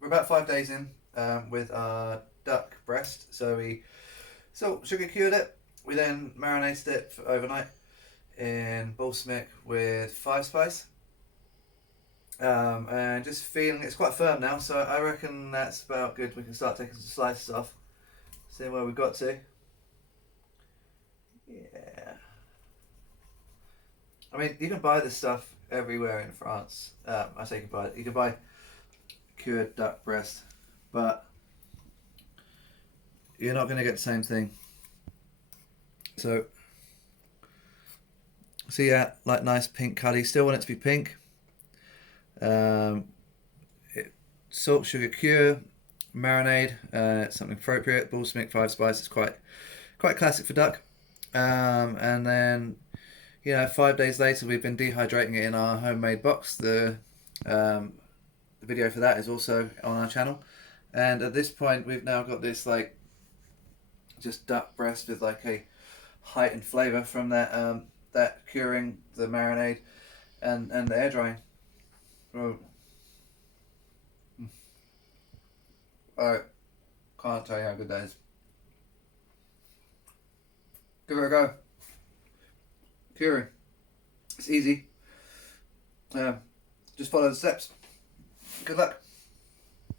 we're about 5 days in with our duck breast. So we salt, sugar cured it. We then marinated it for overnight in balsamic with five spice. And just feeling it's quite firm now, so I reckon that's about good. We can start taking some slices off, seeing where we've got to. Yeah. I mean, you can buy this stuff everywhere in France. I say you can buy cured duck breast, but you're not going to get the same thing. So, yeah, like nice pink colour. You still want it to be pink. Um, Salt, sugar, cure, marinade. Something appropriate. Balsamic, five spice. It's quite classic for duck. And then 5 days later, we've been dehydrating it in our homemade box. Um, the video for that is also on our channel. And at this point, we've now got this like just duck breast with like a heightened flavour from that curing, the marinade, and the air drying. Oh, I can't tell you how good that is. Give it a go. Curing. It's easy. Just follow the steps. Good luck.